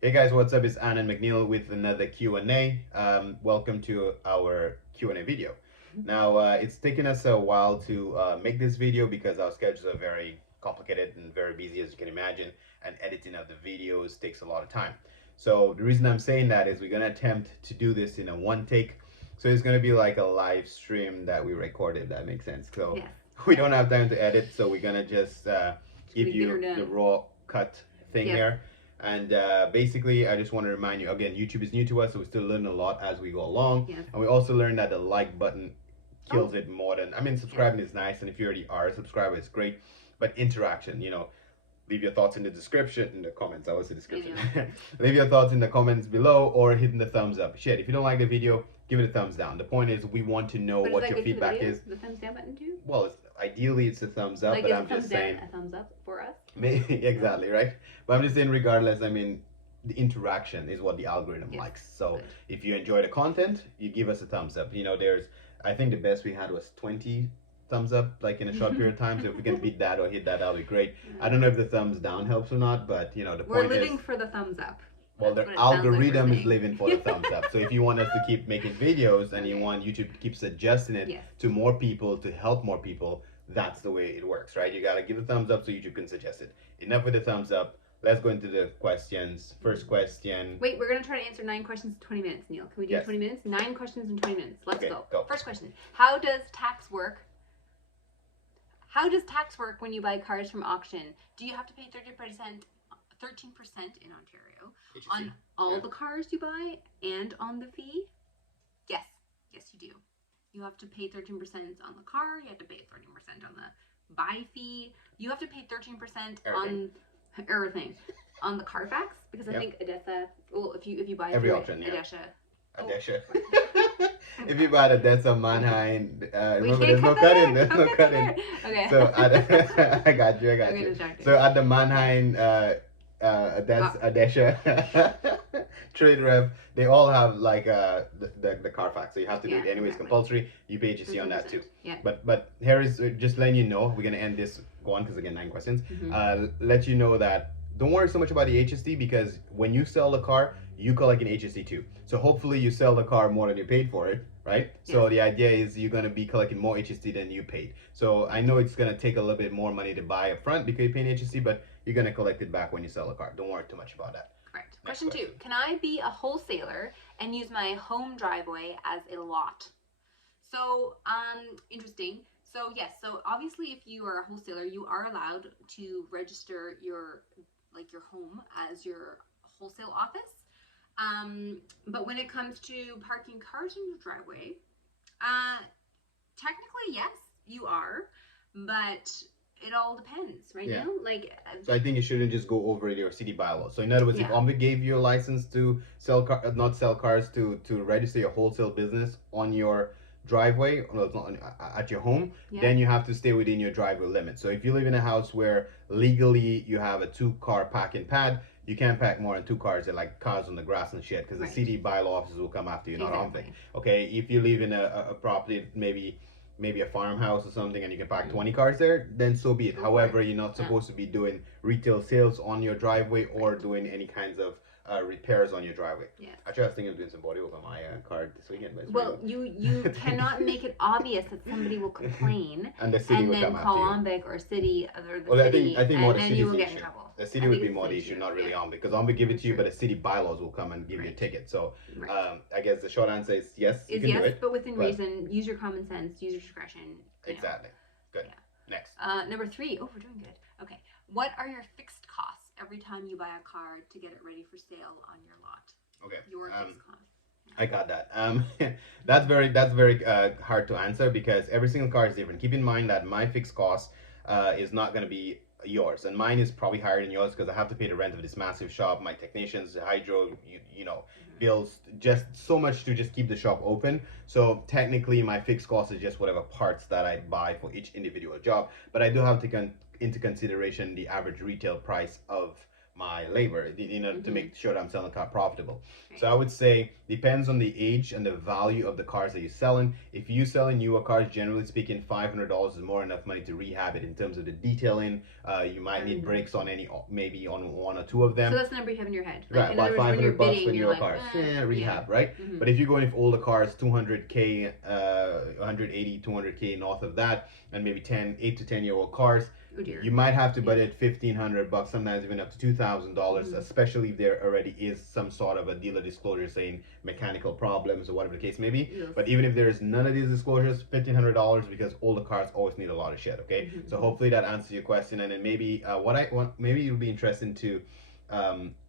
Hey guys, what's up? It's Ann and McNeil with another Q&A. Welcome to our Q&A video. Now, it's taken us a while to make this video because our schedules are very complicated and very busy, as you can imagine, and editing of the videos takes a lot of time. So the reason I'm saying that is we're gonna attempt to do this in a one take. So it's gonna be like a live stream that we recorded, if that makes sense. So Yes. we don't have time to edit, so we're gonna just give We get her you the done. raw cut thing Yes. here. And basically, I just want to remind you again, YouTube is new to us, so we still learn a lot as we go along. Yes. And we also learned that the like button kills Oh. it more than, I mean, subscribing is nice, and if you already are a subscriber, it's great. But interaction, leave your thoughts in the description, in the comments. I was the description. Leave your thoughts in the comments below or hitting the thumbs up. Shit, if you don't like the video, give it a thumbs down. The point is, we want to know But what is that your good for the feedback video? is. The thumbs down button too? Well, ideally it's a thumbs up, Like but is I'm a thumbs just down saying. a thumbs up for us? Exactly, right? But I'm just saying, regardless, I mean, the interaction is what the algorithm Yes. likes. So Good. if you enjoy the content, you give us a thumbs up. I think the best we had was 20 thumbs up, like in a short period of time. So if we can beat that or hit that, that'll be great. I don't know if the thumbs down helps or not, but the We're point living is, for the thumbs up. well, That's the what it sounds like we're algorithm is saying. living for the thumbs up. So if you want us to keep making videos and you Okay. want YouTube to keep suggesting it Yes. to more people to help more people, that's the way it works, right? You gotta give a thumbs up so YouTube can suggest it. Enough with the thumbs up. Let's go into the questions. First question. Wait, we're gonna try to answer 9 questions in 20 minutes, Neil. Can we do Yes. 20 minutes? 9 questions in 20 minutes. Let's Okay, go. go. First question. How does tax work? How does tax work when you buy cars from auction? Do you have to pay 13% in Ontario on all the cars you buy and on the fee? Yes. Yes, you do. You have to pay 13% on the car. You have to pay 13% on the buy fee. You have to pay 13% on everything. On the Carfax, because I think ADESA. Well, if you buy Every through auction, yeah. ADESA. Adesha. If you buy the Dessa Mannheim, We remember can't there's no cut that cutting. in. There's Don't no cut cutting. that in. Okay. So I got you. Okay, You. distracted. So at the Mannheim, that's Adesha trade rev. They all have like the Carfax, so you have to do it anyways. exactly. Compulsory. You pay HSC on that too. Yeah. But here is just letting you know, we're gonna end this go on because again 9 questions. Let you know that don't worry so much about the HST because when you sell the car, you collect an HST too. So hopefully you sell the car more than you paid for it, right? Yes. So the idea is you're gonna be collecting more HST than you paid. So I know it's gonna take a little bit more money to buy up front because you're paying HST, but you're gonna collect it back when you sell the car. Don't worry too much about that. Correct. Question 2. Can I be a wholesaler and use my home driveway as a lot? So, interesting. So yes, so obviously if you are a wholesaler, you are allowed to register your home as your wholesale office. But when it comes to parking cars in your driveway, technically yes, you are, but it all depends, right? Yeah. Now, like. So I think you shouldn't just go over your city bylaws. So in other words, if Yeah. OMBI gave you a license to not sell cars, to register your wholesale business on your driveway, at your home, Yeah. then you have to stay within your driveway limit. So if you live in a house where legally you have a 2-car parking pad, you can't pack more than 2 cars. They're like cars on the grass and shit because Right. the city bylaw officers will come after you, not Exactly. OMBI. Okay, if you live in a property, maybe a farmhouse or something, and you can park 20 cars there, then so be it. Go for However, it. you're not Yeah. supposed to be doing retail sales on your driveway or doing any kinds of repairs on your driveway. Yes. Actually, I was thinking of doing some body work on my car this weekend. But it's Well, really- you cannot make it obvious that somebody will complain and the city and will then come call after you. OMBIC or city or the Well, city, I think more and the then city's you will the get in issue. trouble. The I city think would be it's more the the issue, issue, not really yeah. OMBI, because OMBI give it That's to you, true. but the city bylaws will come and give you a Right. ticket. So Right. I guess the short answer is yes, you Is can do yes, it. but within but- reason. Use your common sense. Use your discretion. You know. Exactly. Good. Yeah. Next. Number 3. Oh, we're doing good. Okay. What are your fixed costs every time you buy a car to get it ready for sale on your lot? Okay. Your fixed costs. I got that. That's very hard to answer because every single car is different. Keep in mind that my fixed cost is not going to be yours, and mine is probably higher than yours because I have to pay the rent of this massive shop, my technicians, the hydro, bills, just so much to just keep the shop open. So technically, my fixed cost is just whatever parts that I buy for each individual job. But I do have to into consideration the average retail price of my labor, you know, to make sure that I'm selling the car profitable. Right. So I would say depends on the age and the value of the cars that you're selling. If you selling newer cars, generally speaking, $500 is more enough money to rehab it in terms of the detailing. You might need brakes on maybe on one or two of them. So that's the number you have in your head. Like, right, about $500 for newer cars. Rehab, right? Mm-hmm. But if you're going for older cars, 200K, 180, 200K north of that, and maybe 8 to 10-year-old cars, you might have to budget $1,500, sometimes even up to $2,000, especially if there already is some sort of a dealer disclosure saying mechanical problems or whatever the case may be. Yes. But even if there is none of these disclosures, $1,500, because older cars always need a lot of shit. Okay, so hopefully that answers your question. And then maybe maybe it would be interesting to,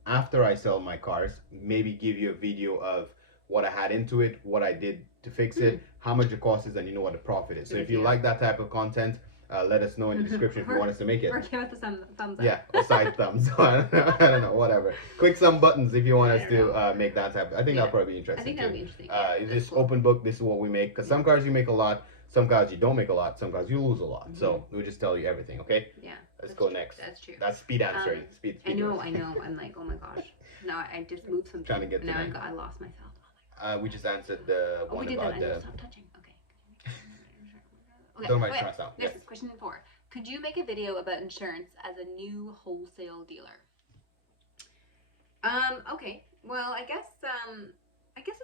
after I sell my cars, maybe give you a video of what I had into it, what I did to fix it, how much it costs, and you know what the profit is. So if you like that type of content, let us know in the description if you want us to make it. Or give us a thumbs up. Yeah, or side thumbs. I don't know, whatever. Click some buttons if you want us to make that type. I think that'll probably be interesting. I think that'll be interesting. This open book, this is what we make. Because some cars you make a lot, some cars you don't make a lot, some cars you lose a lot. So we'll just tell you everything, okay? Yeah. Let's go next. That's true. That's speed answering. Speed I know. I'm like, oh my gosh. Now I just moved something. Trying to get to I lost myself. We just answered the one about the. Stop touching. Okay. Don't mind stress out. This is question 4. Could you make a video about insurance as a new wholesale dealer? Okay. Well, I guess it's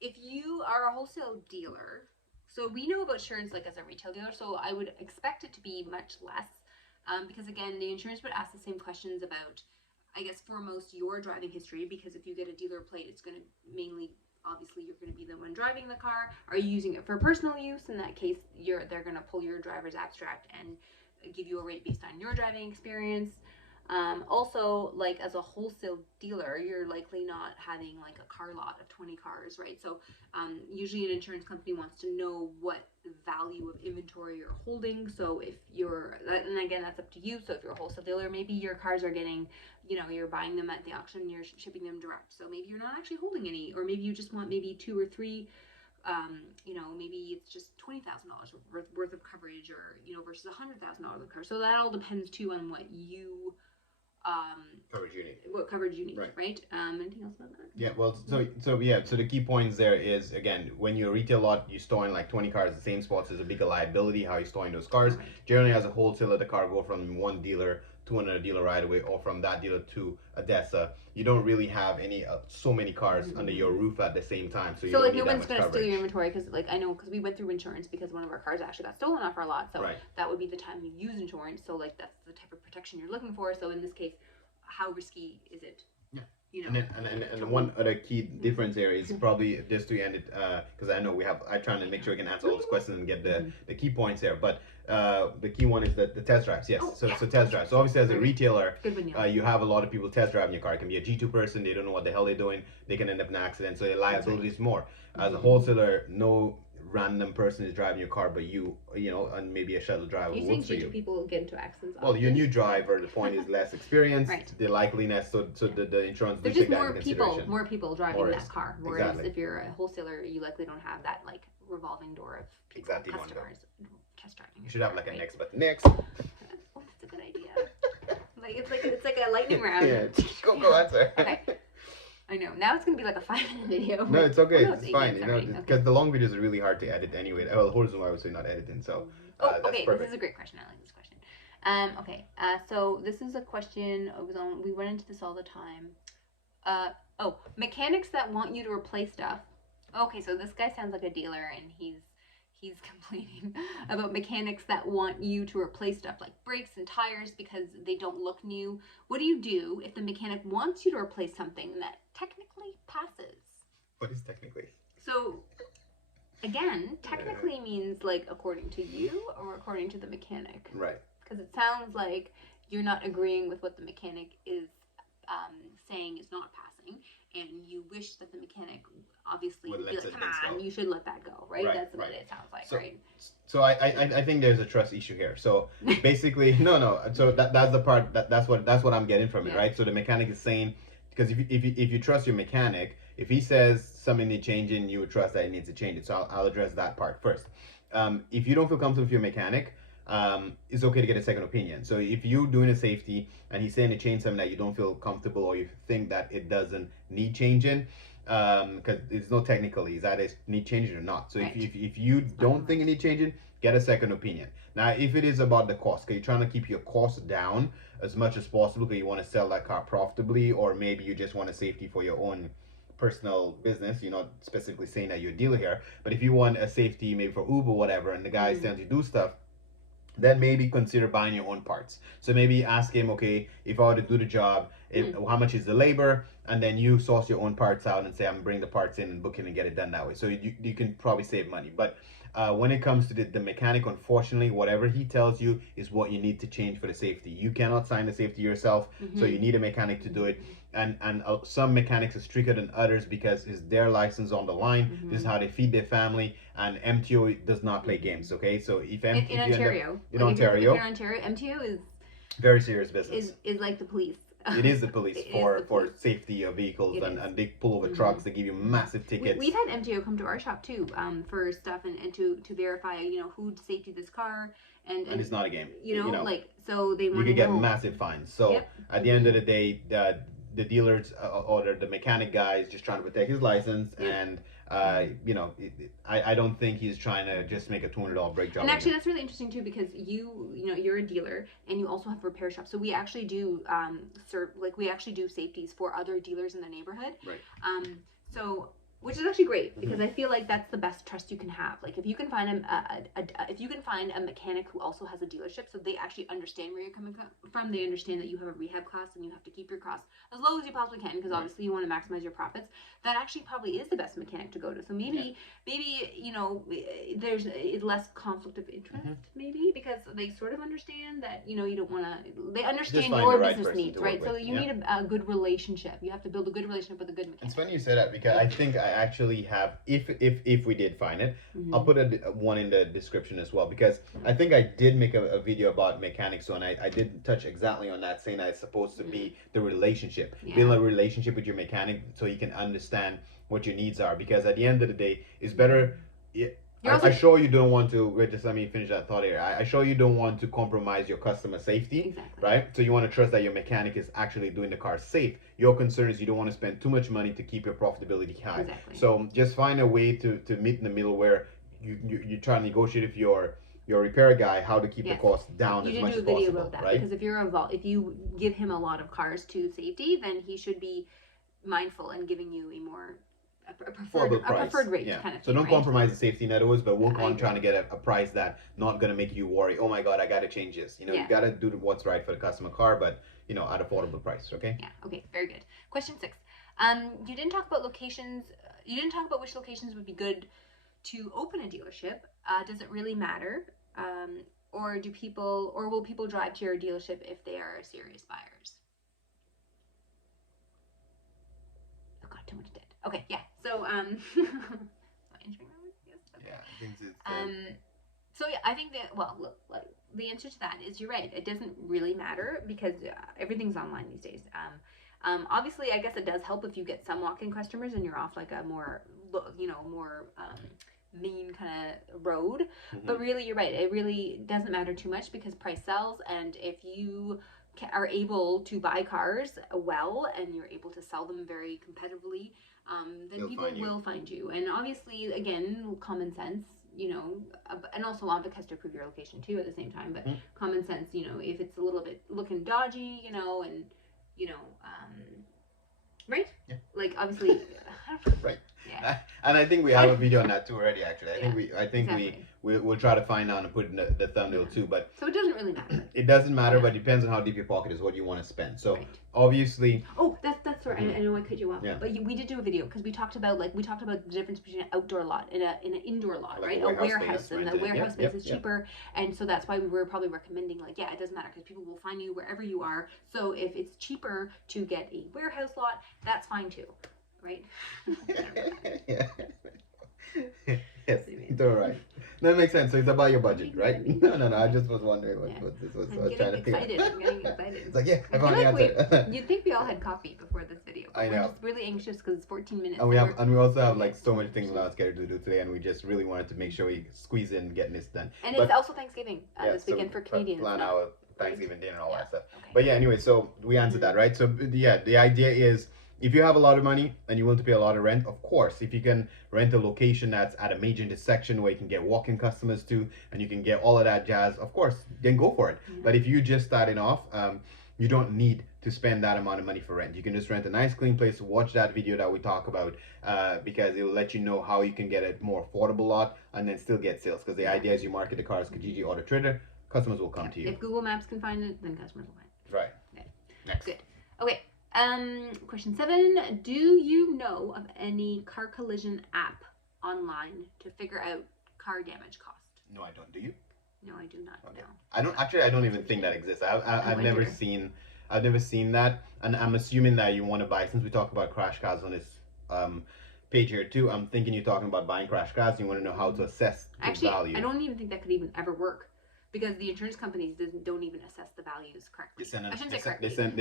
if you are a wholesale dealer. So we know about insurance like as a retail dealer. So I would expect it to be much less, because again, the insurance would ask the same questions about, I guess, foremost your driving history. Because if you get a dealer plate, it's going to mainly. Obviously, you're going to be the one driving the car. Are you using it for personal use? In that case, they're going to pull your driver's abstract and give you a rate based on your driving experience. Also, like as a wholesale dealer, you're likely not having like a car lot of 20 cars, right? So usually an insurance company wants to know what value of inventory you're holding. So if and again, that's up to you. So if you're a wholesale dealer, maybe your cars are getting, you're buying them at the auction, you're shipping them direct. So maybe you're not actually holding any, or maybe you just want maybe 2 or 3, maybe it's just $20,000 worth of coverage, or, versus $100,000 of coverage. So that all depends too on what you, coverage you need. What coverage you need, right? Anything else about that? Yeah, well, so the key points there is, again, when you're a retail lot, you're storing like 20 cars at the same spots. There's a bigger liability how you're storing those cars. Right. Generally, as a wholesaler, the car go from one dealer to another dealer right away, or from that dealer to ADESA. You don't really have so many cars under your roof at the same time. So like no one's going to steal your inventory, because I know, because we went through insurance because one of our cars actually got stolen off our lot. So that would be the time you use insurance. So like that's the type of protection you're looking for. So in this case, how risky is it? Yeah. And one other key difference here is probably just to end it, because I know I'm trying to make sure we can answer all those questions and get the key points here. But the key one is the test drives. Yes. So test drives. So obviously as a retailer, you have a lot of people test driving your car. It can be a G2 person. They don't know what the hell they're doing. They can end up in an accident. So their liability is more. As a wholesaler, no random person is driving your car, but and maybe a shuttle driver works for you. People get into accidents. Well, you're a new driver. The point is less experience. The likeliness. So the insurance. There's just more people driving that car. Whereas if you're a wholesaler, you likely don't have that like revolving door of people, customers test driving. You should have like a next button. Next. Oh, that's a good idea. It's like a lightning round. Yeah. Go answer. Okay. I know. Now it's going to be like a 5-minute video. No, it's okay. It's fine. Because the long videos are really hard to edit anyway. Well, horizontal, I would say not editing. So, that's perfect. This is a great question. I like this question. So this is a question. We run into this all the time. Mechanics that want you to replace stuff. Okay, so this guy sounds like a dealer, and he's complaining about mechanics that want you to replace stuff like brakes and tires because they don't look new. What do you do if the mechanic wants you to replace something that technically passes? What is technically? So, again, technically means like according to you or according to the mechanic. Right. Because it sounds like you're not agreeing with what the mechanic is saying is not passing, and you wish that the mechanic obviously would be like, come on, you should let that go, right? That's what it sounds like, right? So I think there's a trust issue here. So basically, no. So that's the part that's what I'm getting from it, right? So the mechanic is saying, because if you trust your mechanic, if he says something needs changing, you would trust that it needs to change it. So I'll address that part first. If you don't feel comfortable with your mechanic, it's okay to get a second opinion. So if you're doing a safety and he's saying to change something that you don't feel comfortable or you think that it doesn't need changing, because it's not technically is that it need changing or not. So Right. if you don't think it need changing, get a second opinion. Now, if it is about the cost, because you're trying to keep your costs down as much as possible, because you want to sell that car profitably, or maybe you just want a safety for your own personal business. You're not specifically saying that you're a dealer here, but if you want a safety maybe for Uber, whatever, and the guy is telling you to do stuff, then maybe consider buying your own parts. So maybe ask him, okay, if I were to do the job, how much is the labor? And then you source your own parts out and say, I'm bring the parts in and book it and get it done that way. So you can probably save money. But when it comes to the mechanic, unfortunately, whatever he tells you is what you need to change for the safety. You cannot sign the safety yourself, so you need a mechanic to do it. And some mechanics are stricter than others because it's their license on the line. This is how they feed their family, and MTO does not play games. Okay, so if in you Ontario, in Ontario, if you're in Ontario, MTO is very serious business. Is like the police. It is the police for safety of vehicles, and they pull over trucks. They give you massive tickets. We've had MTO come to our shop too, for stuff and to verify, who safety this car, and it's not a game. Like, so they want to know. You can get massive fines. So at the end of the day, the dealers or the mechanic guy is just trying to protect his license, and I don't think he's trying to just make a $200 brake job. And actually, that's really interesting too, because you're a dealer and you also have a repair shop. So we actually do we actually do safeties for other dealers in the neighborhood. Right. So, which is actually great, because I feel like that's the best trust you can have. Like, if you can find a mechanic who also has a dealership, so they actually understand where you're coming from. They understand that you have a rehab cost and you have to keep your costs as low as you possibly can, because obviously you want to maximize your profits. That actually probably is the best mechanic to go to. So maybe there's less conflict of interest, maybe, because they sort of understand that you don't want to. They understand your business needs, right? So you need a good relationship. You have to build a good relationship with a good mechanic. It's funny you say that, because I think I actually have, if we did find it, I'll put one in the description as well, because I think I did make a video about mechanics, so and I did touch exactly on that, saying that it's supposed to be the relationship, build a relationship with your mechanic so you can understand what your needs are, because at the end of the day, it's better. I sure you don't want to. Wait, just let me finish that thought here. I sure you don't want to compromise your customer safety, right? So you want to trust that your mechanic is actually doing the car safe. Your concern is you don't want to spend too much money to keep your profitability high. Exactly. So just find a way to meet in the middle where you try to negotiate with your repair guy how to keep the cost down as much as possible, right? Because if you give him a lot of cars to safety, then he should be mindful in giving you a preferred rate, kind of thing. So don't compromise the safety in other words, but work on trying to get a price that not going to make you worry, oh my god, I got to change this. You got to do what's right for the customer car, but at affordable price. Okay. Yeah. Okay. Very good. Question 6. You didn't talk about locations. You didn't talk about which locations would be good to open a dealership. Does it really matter? Or will people drive to your dealership if they are serious buyers? Oh god, too much dead. Okay, yeah. So so yeah, I think that the answer to that is you're right. It doesn't really matter, because everything's online these days. Obviously, I guess it does help if you get some walk-in customers and you're off like a more main kind of road. But really, you're right. It really doesn't matter too much, because price sells, and if you are able to buy cars well and you're able to sell them very competitively, then people will find you. And obviously, again, common sense, and also Lava has to prove your location too at the same time. But common sense, if it's a little bit looking dodgy, and right? Yeah. Like, obviously, right. Yeah. And I think we have a video on that too already. Actually, I think we'll try to find out and put in the thumbnail too. But so it doesn't really matter. It doesn't matter, but it depends on how deep your pocket is, what you want to spend. So obviously. Oh, that's right. I know I cut you off. Yeah. But we did do a video, because we talked about the difference between an outdoor lot and an indoor lot, like right? A warehouse, and the warehouse space is cheaper, and so that's why we were probably recommending it doesn't matter, because people will find you wherever you are. So if it's cheaper to get a warehouse lot, that's fine too. Right? Yes, you're right. That makes sense. So it's about your budget, right? No. I just was wondering Yeah. what this was. I I'm was trying getting to excited. figure. I'm getting excited. It's like, yeah, I I found feel the like answer. you'd think we all had coffee before this video, but I we're know. just really anxious because it's 14 minutes. And we also have like so many things on our schedule to do today, and we just really wanted to make sure we squeeze in getting this done. And it's also Thanksgiving this weekend for Canadians. Plan our Thanksgiving dinner and all that stuff. Okay. But yeah, anyway, so we answered that, right? So yeah, the idea is if you have a lot of money and you want to pay a lot of rent, of course, if you can rent a location that's at a major intersection where you can get walk-in customers to, and you can get all of that jazz, of course, then go for it. Yeah. But if you're just starting off, you don't need to spend that amount of money for rent. You can just rent a nice clean place, watch that video that we talk about, because it will let you know how you can get a more affordable lot and then still get sales. Because the idea is you market the car as Kijiji Auto Trader, customers will come to you. If Google Maps can find it, then customers will find it. Right. Okay. Next. Good. Okay. Question 7. Do you know of any car collision app online to figure out car damage cost? No, I don't. Do you? No, I do not. Okay. No. I don't even think that exists. I've never seen that, and I'm assuming that you want to buy, since we talk about crash cars on this page here too. I'm thinking you're talking about buying crash cars and you want to know how to assess the value. I don't even think that could even ever work, because the insurance companies don't even assess the values correctly. They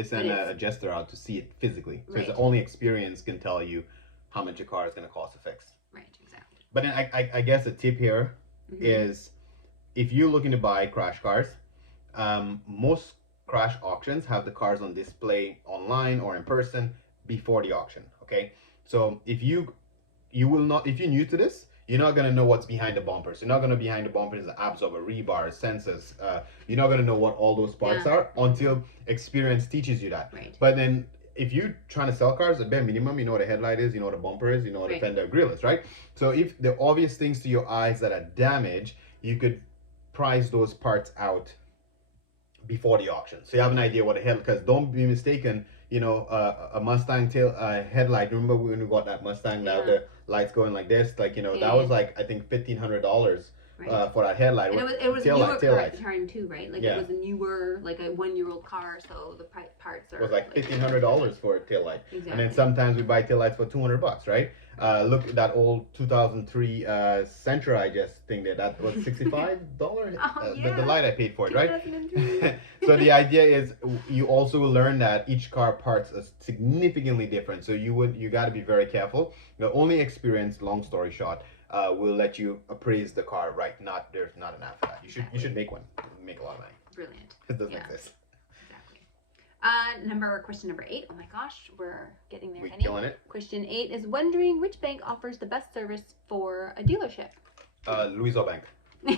send an adjuster out to see it physically. So right. It's only experience can tell you how much a car is going to cost to fix. Right, exactly. But then I guess a tip here is, if you're looking to buy crash cars, most crash auctions have the cars on display online or in person before the auction. Okay, so if you're new to this, you're not going to know what's behind the bumpers. You're not going to behind the bumpers, the absorber, rebars, sensors. You're not going to know what all those parts are until experience teaches you that. Right. But then if you're trying to sell cars, at bare minimum, you know what a headlight is, you know what a bumper is, you know what a fender grill is, right? So if the obvious things to your eyes that are damaged, you could price those parts out before the auction. So you have an idea what a head, because don't be mistaken, you know, a Mustang tail headlight. Remember when we got that Mustang, now the lights going like this, like, you know, that was like, I think $1,500 for that headlight. And it was newer car at the time too, right? Like it was a newer, like a 1-year-old car, so the parts are. It was like $1,500 for a tail light. Exactly. And then sometimes we buy tail lights for $200, right? Look at that old 2003 Sentra I just think that was $65. The light I paid for it, right? So the idea is you also will learn that each car parts are significantly different. So you got to be very careful. The only experience, long story short, will let you appraise the car right. There's not an app for that. You should make one. Make a lot of money. Brilliant. It doesn't exist. Question number 8. Oh my gosh, we're getting there. We're killing it. Question 8 is wondering which bank offers the best service for a dealership. Louison Bank. Wish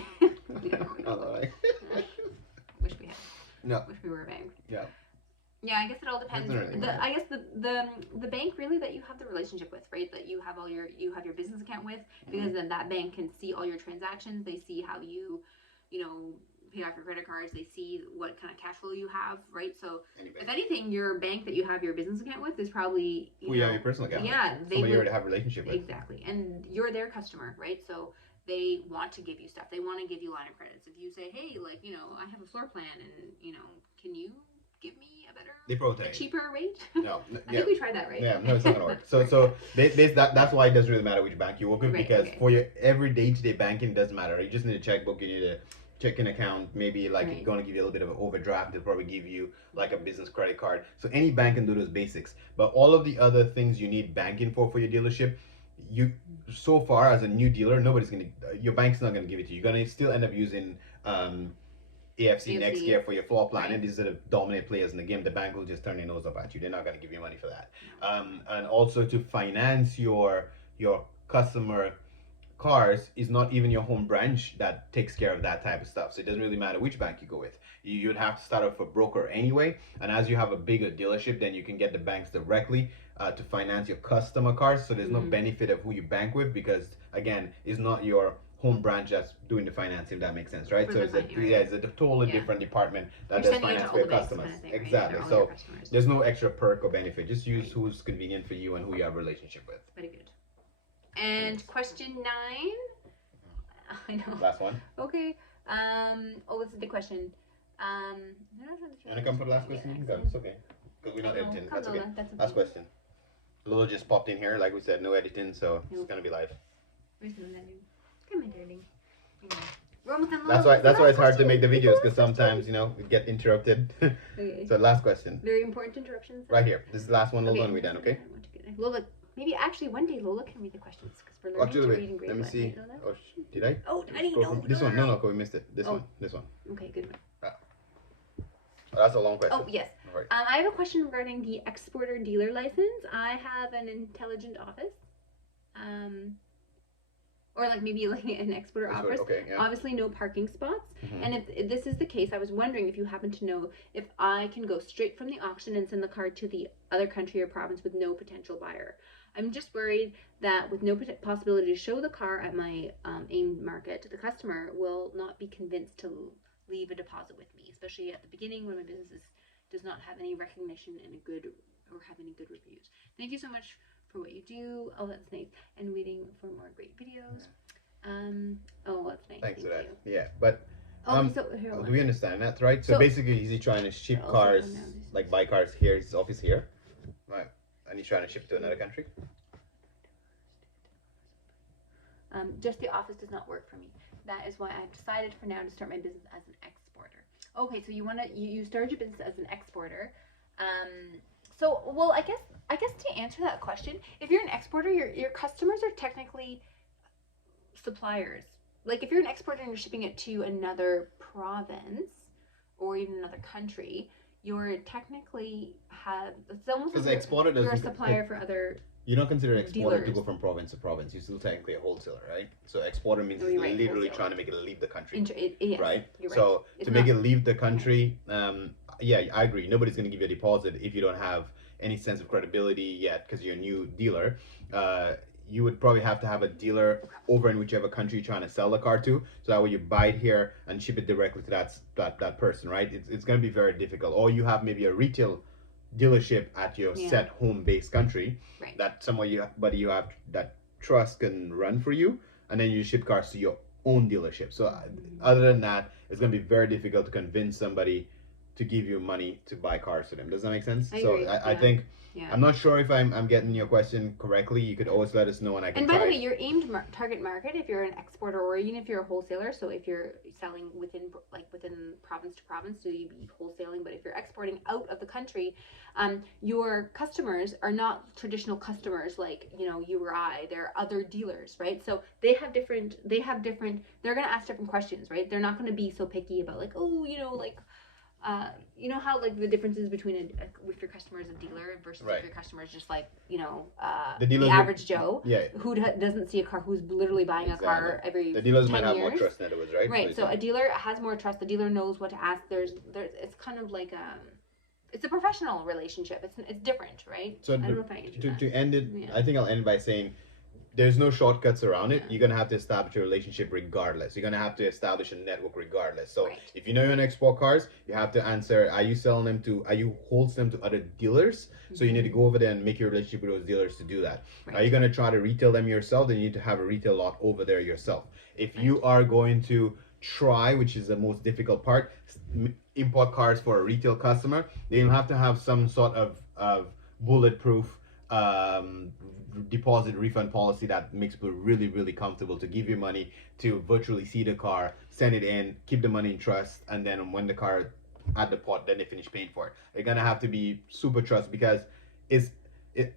we had. No. Wish we were a bank. Yeah. Yeah, I guess it all depends. I guess the bank really that you have the relationship with, right? That you have your business account with, because then that bank can see all your transactions. They see how you pay off your credit cards. They see what kind of cash flow you have, right? So if anything, your bank that you have your business account with is probably you have your personal account. Yeah, somebody you already have a relationship with. Exactly, and you're their customer, right? So they want to give you stuff. They want to give you line of credits. If you say, hey, like, I have a floor plan, and can you give me a cheaper rate? No, I think we tried that, right? Yeah, no, it's not gonna work. So that's why it doesn't really matter which bank you work with, because for your every day-to-day banking, it doesn't matter. You just need a checkbook. You need a checking account, maybe like it's going to give you a little bit of an overdraft. They'll probably give you like a business credit card. So any bank can do those basics, but all of the other things you need banking for your dealership, so far as a new dealer, your bank's not gonna give it to you. You're gonna still end up using AFC next year for your floor plan, and these are the dominant players in the game. The bank will just turn their nose up at you. They're not gonna give you money for that. And also to finance your customer cars is not even your home branch that takes care of that type of stuff. So it doesn't really matter which bank you go with. You'd have to start off a broker anyway. And as you have a bigger dealership, then you can get the banks directly to finance your customer cars. So there's no benefit of who you bank with, because again, it's not your home branch that's doing the financing, if that makes sense, right? So it's a totally different department that does finance for your customers. Kind of thing, right? Exactly. So there's no extra perk or benefit. Just use who's convenient for you and who you have a relationship with. Very good. And question 9. I know. Last one. Okay. This is the question. You wanna come for the last question? You can go. It's okay. Because we're not editing. That's okay. Last question. Lolo just popped in here. Like we said, no editing, so it's gonna be live. Where's the menu? Come on, darling. We're almost done. That's why it's hard to make the videos, because sometimes, you know, we get interrupted. Okay. So last question. Very important interruptions. Right here. This is the last one, Lola, and we're done, okay? Lola, maybe actually one day Lola can read the questions, because we're learning to read in grade 1. Let me see. Oh, did I? Oh, I didn't know. This one. No, we missed it. This one. Okay, good one. Oh, that's a long question. Oh, yes. Right. I have a question regarding the exporter dealer license. I have an intelligent office. Or like maybe like an exporter office. Okay, yeah. Obviously no parking spots. And if this is the case, I was wondering if you happen to know if I can go straight from the auction and send the car to the other country or province with no potential buyer. I'm just worried that with no possibility to show the car at my aimed market, the customer will not be convinced to leave a deposit with me, especially at the beginning when my business does not have any recognition and have any good reviews. Thank you so much for what you do. Oh, that's nice. And waiting for more great videos. Oh, that's nice. Thanks for that. You. Yeah, but so here, do we understand that, right? So basically, is he trying to ship cars, like buy cars here, his office here, right? And he's trying to ship to another country? Just the office does not work for me. That is why I've decided for now to start my business as an exporter. Okay, so you started your business as an exporter. So well, I guess to answer that question, if you're an exporter, your customers are technically suppliers. Like if you're an exporter and you're shipping it to another province or even another country, you're technically it's almost like you're a supplier for other. You don't consider exporter dealers. To go from province to province. You're still technically a wholesaler, right? So exporter means he's literally wholesale. Trying to make it leave the country, yes, right? You're so right. To make it leave the country, yeah, I agree. Nobody's going to give you a deposit if you don't have any sense of credibility yet, because you're a new dealer. You would probably have to have a dealer over in whichever country you're trying to sell the car to, so that way you buy it here and ship it directly to that person, right? It's going to be very difficult. Or you have maybe a retail dealership at your set home base country, right, that somewhere you have that trust can run for you, and then you ship cars to your own dealership. So other than that, it's going to be very difficult to convince somebody to give you money to buy cars to them. Does that make sense? I think I'm not sure if I'm getting your question correctly. You could always let us know, and I can. And by the way, your aimed target market, if you're an exporter or even if you're a wholesaler, so if you're selling within province to province, so you'd be wholesaling. But if you're exporting out of the country, your customers are not traditional customers like you or I. They're other dealers, right? So they have different. They're going to ask different questions, right? They're not going to be so picky about like, you know how like the differences between if your customer is a dealer versus if your customer is just like the average Joe who doesn't see a car, who's literally buying a car every 10 years. The dealers might have more trust in it, right? Right. So a dealer has more trust. The dealer knows what to ask. There's it's kind of like it's a professional relationship. It's different, right? So I don't know if I answered to end it, I think I'll end by saying, there's no shortcuts around it. You're going to have to establish a relationship regardless. You're going to have to establish a network regardless. So if you know you're going to export cars, you have to answer, are you wholesaling them to other dealers? So you need to go over there and make your relationship with those dealers to do that. Are you going to try to retail them yourself? Then you need to have a retail lot over there yourself. If you are going to try, which is the most difficult part, import cars for a retail customer, then you'll have to have some sort of bulletproof deposit refund policy that makes people really, really comfortable to give you money to virtually see the car, send it in, keep the money in trust, and then when the car at the port, then they finish paying for it. They're gonna have to be super trust, because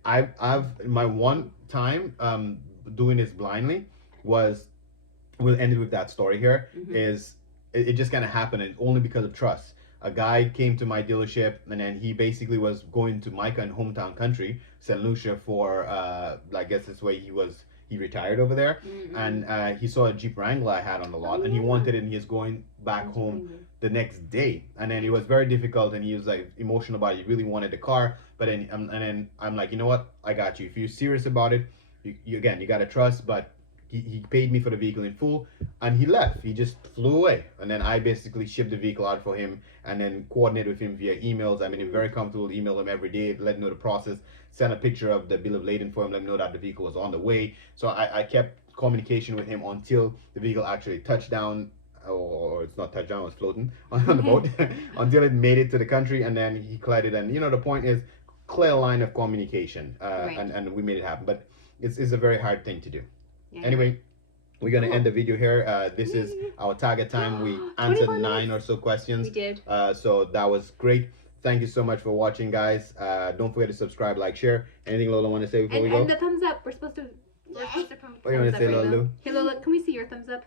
I've my one time doing this blindly we'll end it with that story here. Is it just kind of happened, and only because of trust. A guy came to my dealership, and then he basically was going to my hometown country, St. Lucia, for I guess this way he retired over there, and he saw a Jeep Wrangler I had on the lot, and he wanted it, and he was going back home the next day, and then it was very difficult, and he was like emotional about it. He really wanted the car, but then I'm like, you know what, I got you. If you're serious about it, you gotta trust, but. He paid me for the vehicle in full, and he left. He just flew away, and then I basically shipped the vehicle out for him, and then coordinated with him via emails. I mean, I'm very comfortable. Email him every day, let him know the process. Send a picture of the bill of lading for him, let him know that the vehicle was on the way. So I kept communication with him until the vehicle actually touched down, or it's not touched down, it was floating on the boat, until it made it to the country, and then he collided. And the point is clear line of communication, and we made it happen. But it's a very hard thing to do. Anyway, we're gonna Cool. end the video here. This is our target time. We answered 24 9 minutes. or so questions. We did. So that was great. Thank you so much for watching, guys. Don't forget to subscribe, like, share. Anything Lola want to say before we go? And the thumbs up. We're supposed to promote What do you want to say, right Lola? now. Hey Lola, can we see your thumbs up?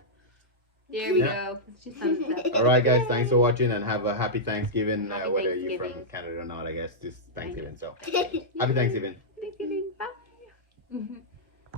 There we go. Let's just thumbs up. All right, guys. Thanks for watching and have a happy Thanksgiving. Happy Whether you're from Thanksgiving. Canada or not, I guess this Thanksgiving. So happy Thanksgiving. Thanksgiving. Bye.